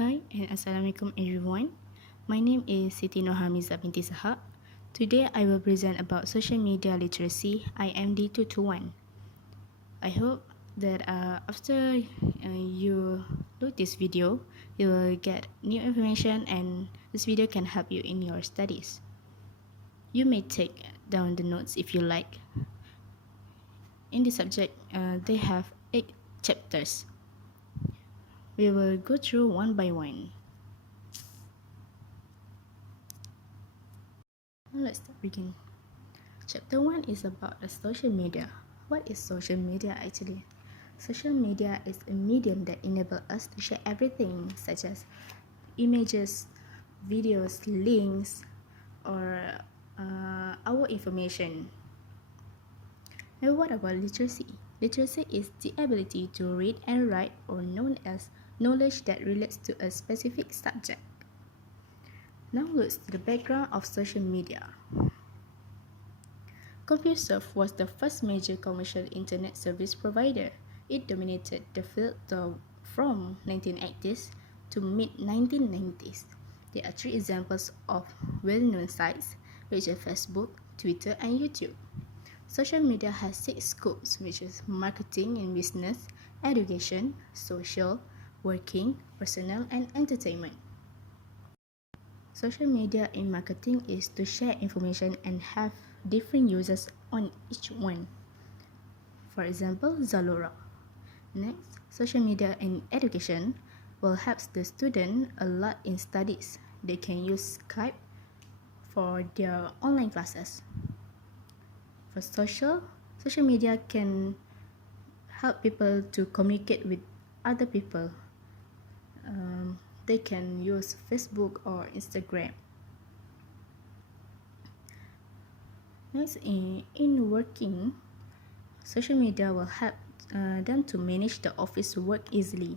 Hi and Assalamualaikum everyone. My name is Siti Nohamiza binti Sahab. Today I will present about social media literacy IMD221. I hope that after you look this video, you will get new information and this video can help you in your studies. You may take down the notes if you like. In this subject, they have 8 chapters. We will go through one by one. Let's begin. Chapter 1 is about the social media. What is social media actually? Social media is a medium that enables us to share everything such as images, videos, links, or our information. And what about literacy? Literacy is the ability to read and write, or known as knowledge that relates to a specific subject. Now let's to the background of social media. CompuServe was the first major commercial internet service provider. It dominated the field from 1980s to mid-1990s. There are 3 examples of well-known sites, which are Facebook, Twitter, and YouTube. Social media has 6 scopes, which is marketing and business, education, social, working, personal, and entertainment. Social media in marketing is to share information and have different users on each one. For example, Zalora. Next, social media in education will help the student a lot in studies. They can use Skype for their online classes. For social media can help people to communicate with other people. They can use Facebook or Instagram. Next, in working, social media will help them to manage the office work easily.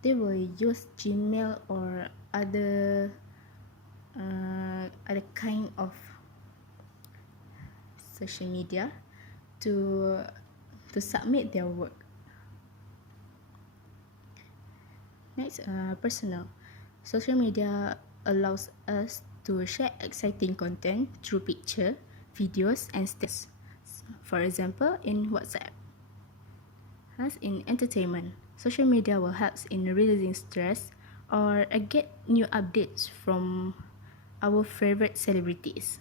They will use Gmail or other kind of social media to submit their work. Next, personal. Social media allows us to share exciting content through picture, videos, and stats. For example, in WhatsApp. As in entertainment, social media will help in releasing stress or get new updates from our favorite celebrities.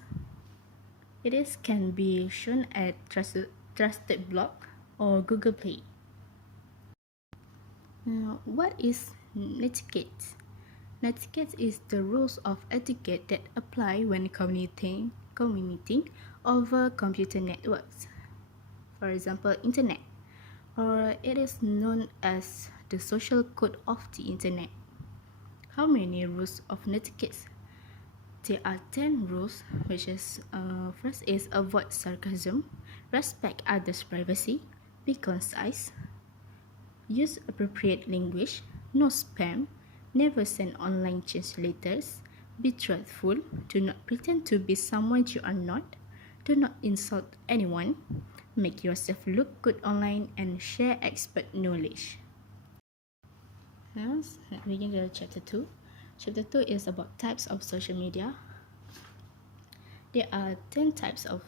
It can be shown at trusted blog or Google Play. Now, what is netiquette? Netiquette is the rules of etiquette that apply when communicating over computer networks. For example, internet, or it is known as the social code of the internet. How many rules of netiquette? There are 10 rules, which is first is avoid sarcasm, respect others' privacy, be concise, use appropriate language, no spam, never send online translators, be truthful, do not pretend to be someone you are not, do not insult anyone, make yourself look good online, and share expert knowledge. Now, let's begin to chapter 2. Chapter 2 is about types of social media. There are 10 types of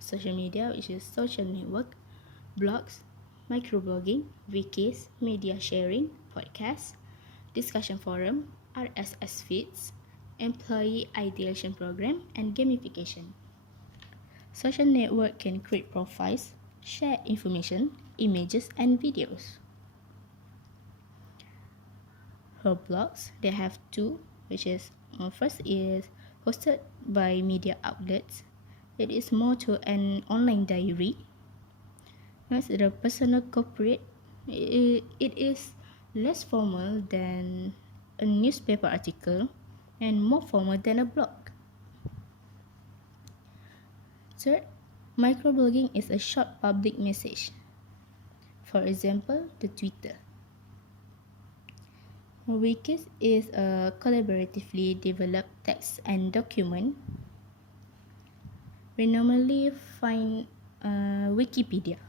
social media, which is social network, blogs, microblogging, wikis, media sharing, podcasts, discussion forum, RSS feeds, employee ideation program, and gamification. Social network can create profiles, share information, images, and videos. For blogs, they have 2, which is first is hosted by media outlets. It is more to an online diary. Next, the personal corporate. It is less formal than a newspaper article and more formal than a blog. Third, microblogging is a short public message. For example, the Twitter. Wikis is a collaboratively developed text and document. We normally find Wikipedia.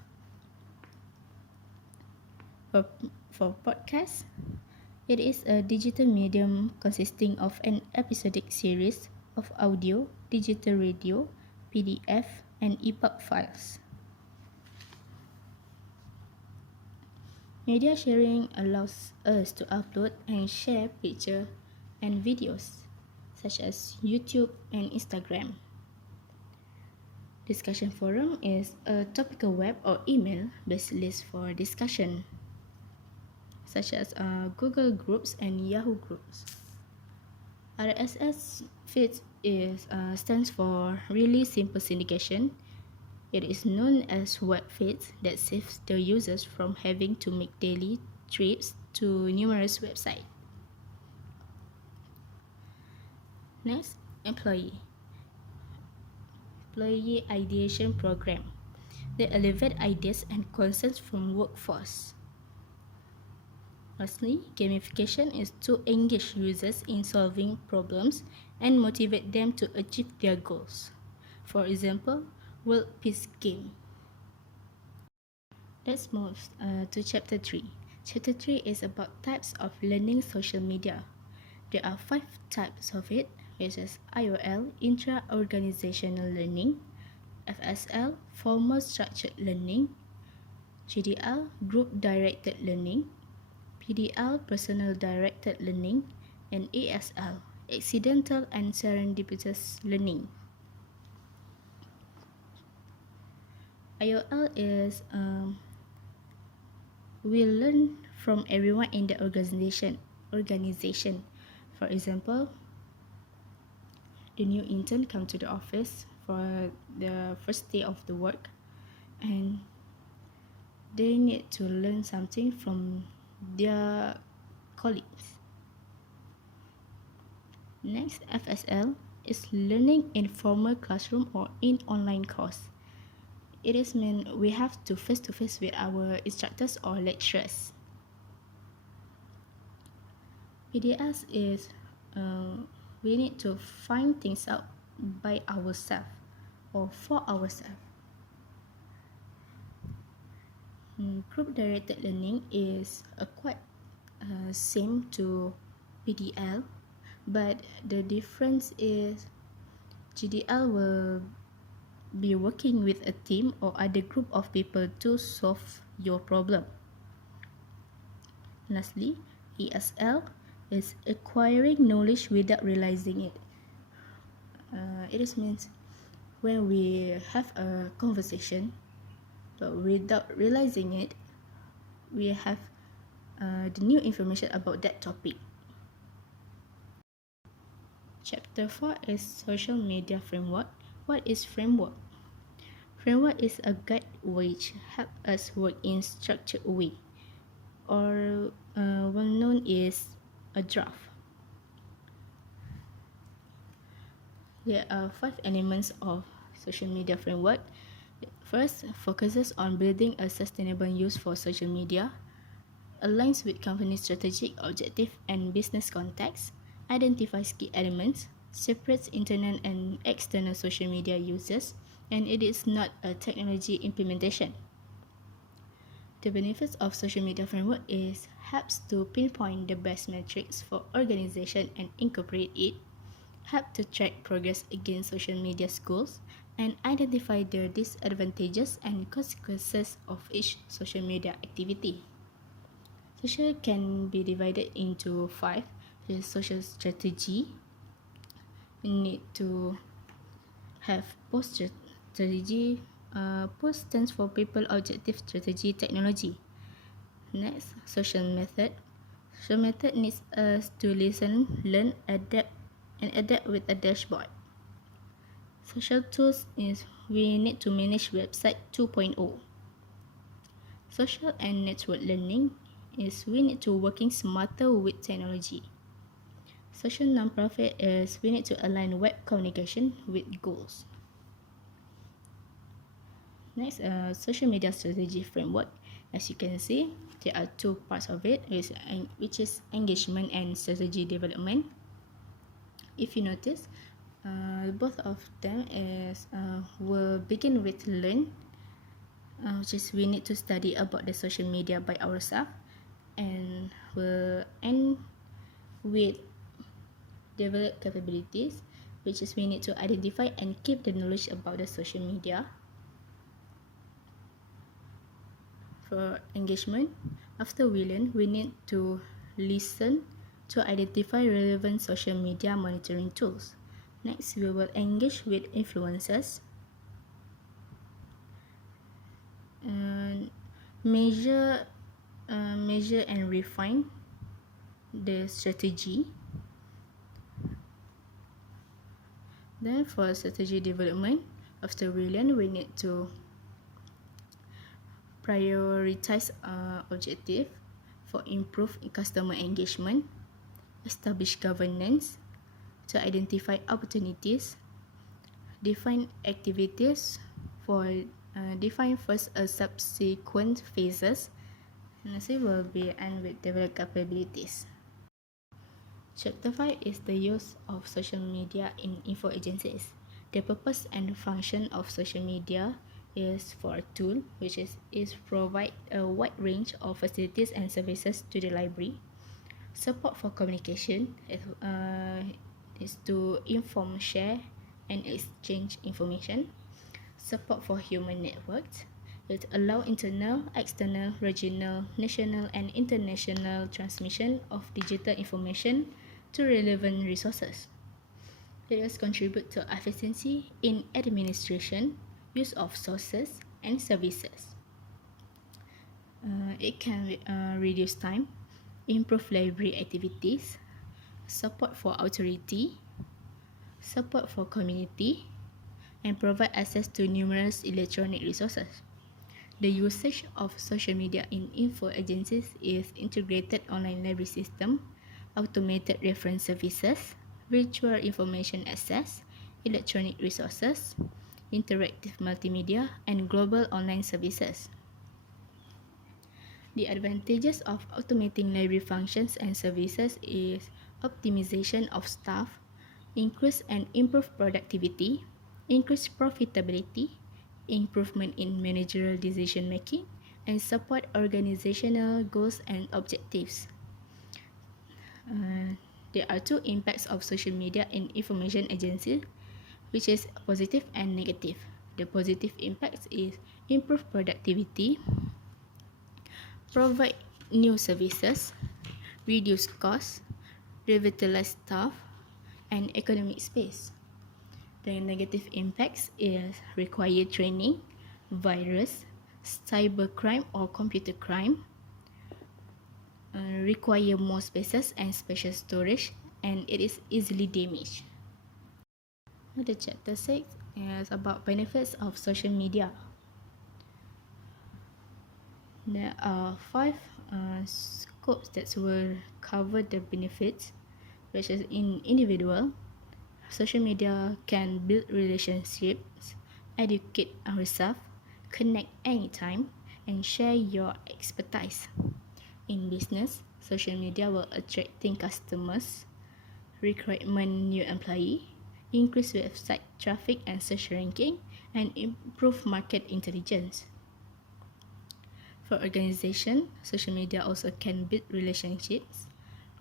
For podcasts, It is a digital medium consisting of an episodic series of audio, digital radio, PDF, and EPUB files. Media sharing allows us to upload and share pictures and videos, such as YouTube and Instagram. Discussion forum is a topical web or email-based list for discussion, such as Google Groups and Yahoo Groups. RSS feed stands for Really Simple Syndication. It is known as web feeds that saves the users from having to make daily trips to numerous websites. Next, employee ideation program. They elevate ideas and concerns from workforce. Lastly, gamification is to engage users in solving problems and motivate them to achieve their goals. For example, World Peace Game. Let's move to Chapter 3. Chapter 3 is about types of learning social media. There are 5 types of it, which is IOL, intra-organizational learning, FSL, formal structured learning, GDL, group-directed learning, PDL, personal-directed learning, and ASL, accidental and serendipitous learning. IOL is we learn from everyone in the organization. For example, the new intern come to the office for the first day of the work, and they need to learn something from their colleagues. Next, FSL is learning in formal classroom or in online course. It is meant we have to face-to-face with our instructors or lecturers. PDS is we need to find things out by ourselves or for ourselves. Group-directed learning is quite same to PDL, but the difference is GDL will be working with a team or other group of people to solve your problem. Lastly, ESL is acquiring knowledge without realizing it. It means when we have a conversation, but without realizing it, we have the new information about that topic. Chapter 4 is Social Media Framework. What is framework? Framework is a guide which helps us work in structured way, or well known as a draft. There are 5 elements of social media framework. First, focuses on building a sustainable use for social media, aligns with company strategic objective and business context, identifies key elements, separates internal and external social media users, and it is not a technology implementation. The benefits of social media framework is helps to pinpoint the best metrics for organization and incorporate it, help to track progress against social media goals, and identify the disadvantages and consequences of each social media activity. Social can be divided into 5. The social strategy. We need to have post strategy. Post stands for people, objective, strategy, technology. Next, social method. Social method needs us to listen, learn, adapt with a dashboard. Social tools is we need to manage website 2.0. Social and network learning is we need to working smarter with technology. Social non-profit is we need to align web communication with goals. Next, social media strategy framework. As you can see, there are 2 parts of it, which is engagement and strategy development. If you notice, both of them will begin with learn, which is we need to study about the social media by ourselves, and will end with develop capabilities, which is we need to identify and keep the knowledge about the social media. For engagement, after we learn, we need to listen to identify relevant social media monitoring tools. Next, we will engage with influencers, and measure and refine the strategy. Then for strategy development, after we learn, we need to prioritize objective for improved customer engagement, establish governance to identify opportunities, define activities for define first a subsequent phases, and this will be end with develop capabilities. Chapter 5 is the use of social media in info agencies. The purpose and function of social media is for a tool which is provide a wide range of facilities and services to the library. Support for communication is to inform, share, and exchange information. Support for human networks. It allows internal, external, regional, national, and international transmission of digital information to relevant resources. It will contribute to efficiency in administration, use of sources, and services. It can reduce time, improve library activities, support for authority, support for community, and provide access to numerous electronic resources. The usage of social media in info agencies is integrated online library system, automated reference services, virtual information access, electronic resources, interactive multimedia, and global online services. The advantages of automating library functions and services is optimization of staff, increase and improve productivity, increase profitability, improvement in managerial decision making, and support organizational goals and objectives. There are two impacts of social media in information agencies, which is positive and negative. The positive impact is improve productivity, provide new services, reduce costs, revitalize staff, and economic space. The negative impacts is required training, virus, cybercrime or computer crime, require more spaces and special storage, and it is easily damaged. The chapter 6 is about benefits of social media. There are 5 scopes that will cover the benefits, which is in individual. Social media can build relationships, educate ourselves, connect anytime, and share your expertise. In business, social media will attracting customers, recruitment new employee, increase website traffic and search ranking, and improve market intelligence. For organization, social media also can build relationships,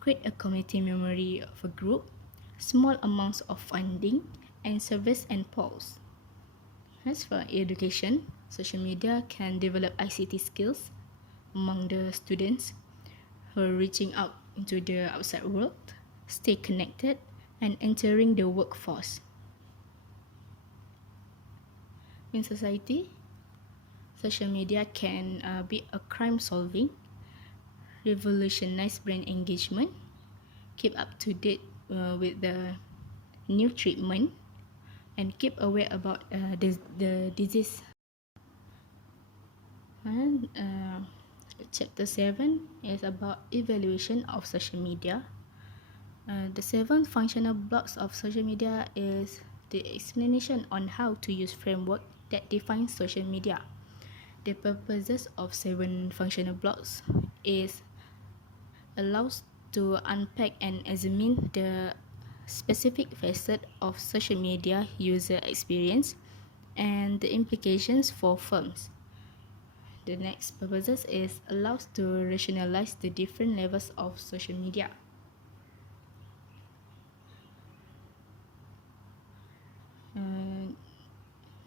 create a community memory of a group, small amounts of funding, and service and polls. As for education, social media can develop ICT skills among the students who are reaching out into the outside world, stay connected, and entering the workforce. In society, social media can be a crime solving, revolutionize brain engagement, keep up to date with the new treatment, and keep aware about the disease. And chapter 7 is about evaluation of social media. The 7 functional blocks of social media is the explanation on how to use framework that defines social media. The purposes of 7 functional blocks is allows to unpack and examine the specific facet of social media user experience and the implications for firms. The next purposes is allows to rationalize the different levels of social media.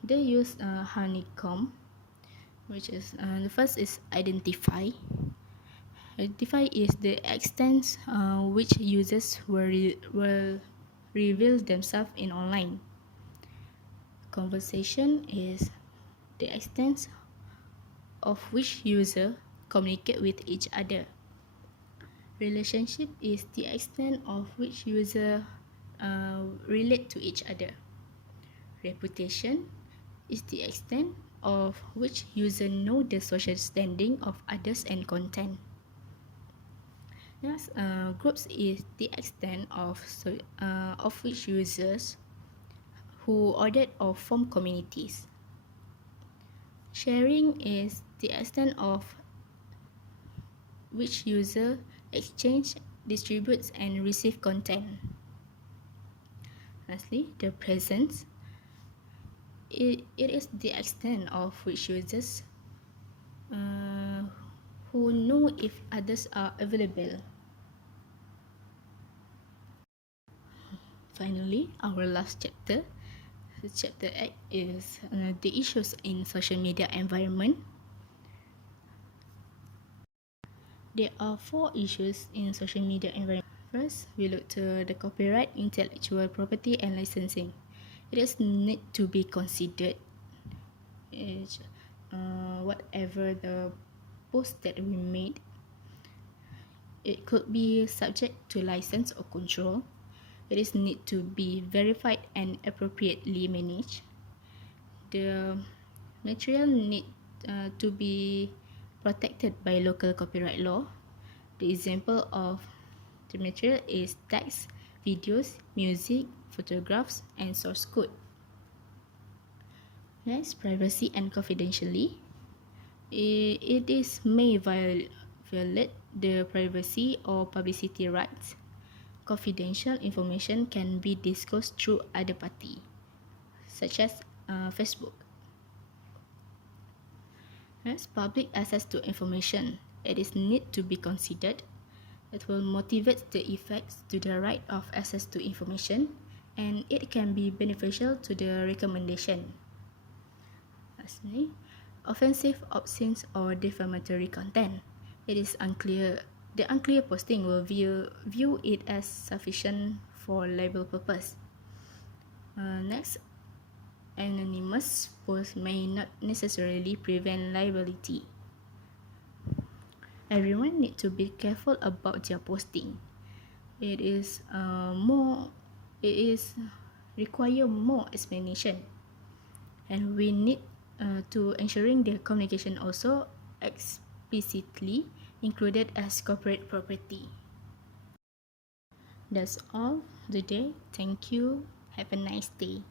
They use honeycomb, which is the first is identify. Identify is the extent which users will reveal themselves in online. Conversation is the extent of which user communicate with each other. Relationship is the extent of which user relate to each other. Reputation is the extent of which user know the social standing of others and content. Yes, groups is the extent of which users who ordered or form communities. Sharing is the extent of which user exchange, distributes, and receive content. Lastly, the presence. It is the extent of which users who know if others are available. Finally, our last chapter. Chapter 8 is the issues in social media environment. There are 4 issues in social media environment. First, we look to the copyright, intellectual property, and licensing. It is need to be considered. Whatever the post that we made, it could be subject to license or control. It is need to be verified and appropriately managed. The material need to be protected by local copyright law. The example of the material is text, videos, music, photographs, and source code. Next, privacy and confidentiality. It is may violate the privacy or publicity rights. Confidential information can be disclosed through other party, such as Facebook. Next, public access to information. It is need to be considered. It will motivate the effects to the right of access to information, and it can be beneficial to the recommendation. Lastly, offensive, obscene, or defamatory content. It is unclear. The unclear posting will view it as sufficient for libel purpose. Next, anonymous posts may not necessarily prevent liability. Everyone need to be careful about their posting. It is require more explanation, and we need to ensuring the communication also explicitly included as corporate property. That's all today. Thank you. Have a nice day.